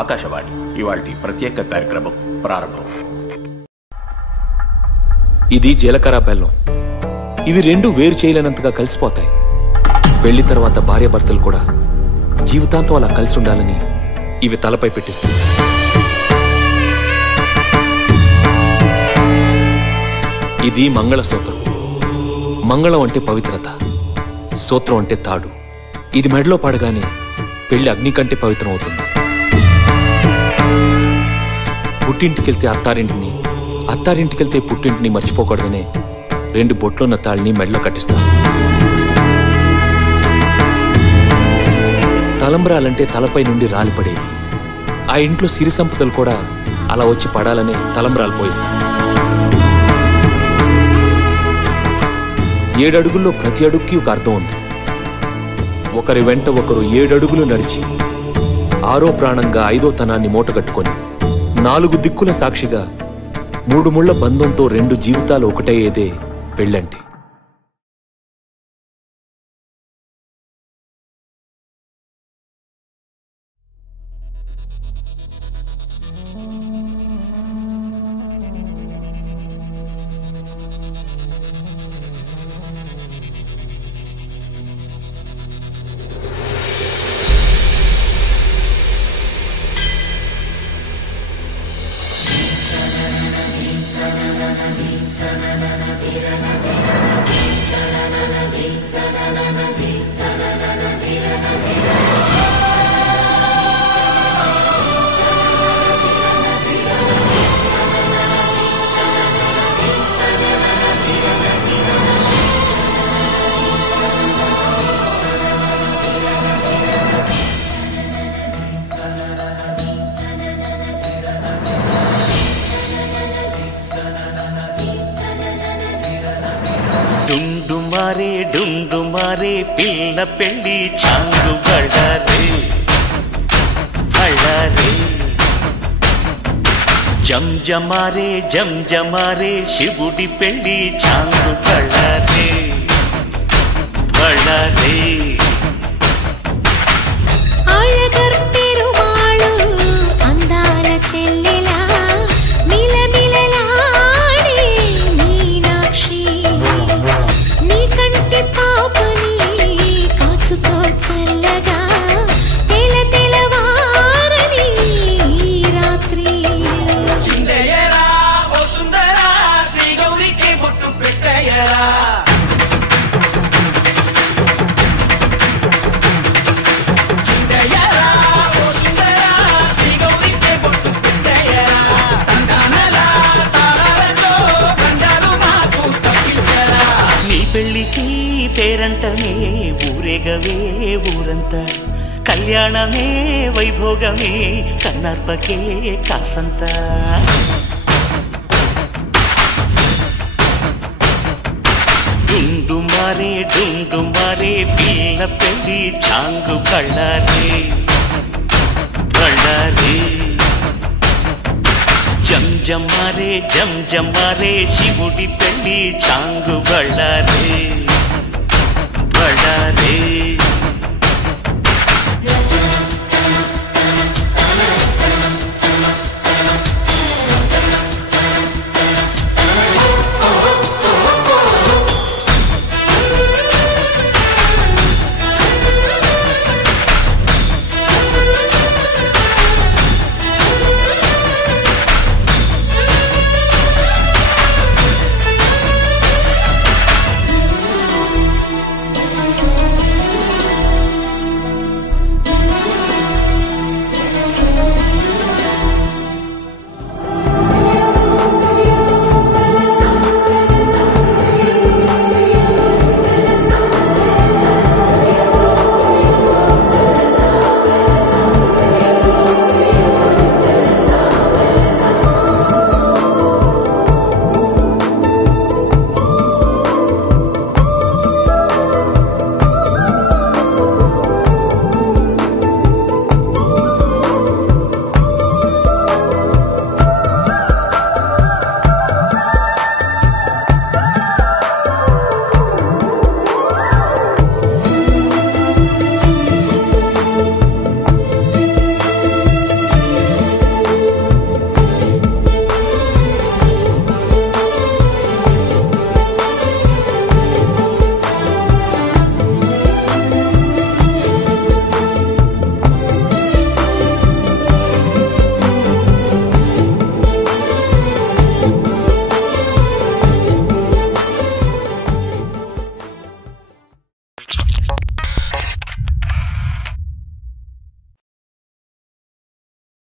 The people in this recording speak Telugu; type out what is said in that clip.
ఆకాశవాణి ఇవాల్టి ప్రత్యేక కార్యక్రమం ప్రారంభం. ఇది జీలకర్ర బెల్లం. ఇవి రెండు వేరు చేయలేనంతగా కలిసిపోతాయి. పెళ్లి తర్వాత భార్యాభర్తలు కూడా జీవితాంతం అలా కలిసి ఉండాలని ఇవి తలపై పెట్టిస్తాయి. ఇది మంగళసూత్రం. మంగళం అంటే పవిత్రత, సూత్రం అంటే తాడు. ఇది మెడలో పడగానే పెళ్లి అగ్ని కంటే పవిత్రం అవుతుంది. పుట్టింటికెళ్తే అత్తారింటిని, అత్తారింటికెళ్తే పుట్టింటిని మర్చిపోకూడదనే రెండు బొట్లున్న తాళ్ళని మెడలో కట్టిస్తారు. తలంబ్రాలంటే తలపై నుండి రాలిపడేవి. ఆ ఇంట్లో సిరి సంపదలు కూడా అలా వచ్చి పడాలనే తలంబ్రాలు పోయిస్తారు. 7 అడుగుల్లో ప్రతి అడుగుకి ఒక అర్థం ఉంది. ఒకరి వెంట ఒకరు 7 అడుగులు నడిచి 6వ ప్రాణంగా 5వ తనాన్ని మూటగట్టుకొని 4 దిక్కుల సాక్షిగా 3 ముళ్ల బంధంతో 2 జీవితాలు ఒకటయ్యేదే పెళ్ళంటే. డుండుమారే పిల్ల పెళ్లి చాంగు బళ్ళారే బళ్ళారే. జంజమారే శివుడి పెళ్లి చాంగు బళ్ళారే బళ్ళారే. అందాల చెల్లెలా చల్లగా తెలవారని రాత్రి. చిందయ్యరా ఓ సుందరా శ్రీ గౌరికి బొట్టు పెట్టయ్యరా. చిందయ్యరా ఓ సుందరా శ్రీ గౌరికి బొట్టు పెట్టయ్యరా. తండానలా తాళాలతో గండాలు మాకు తప్పించరా. నీ పెళ్లికి పేరంటమే ఊరేగవే ఊరంతా. కళ్యాణమే వైభోగమే కన్నార్పకే కాసంత. డుండుమారే పిల్ల పెళ్లి చాంగు బళ్ళారే బళ్ళారే. జంజమారే శివుడి పెళ్లి చాంగు బళ్ళారే బళ్ళారే.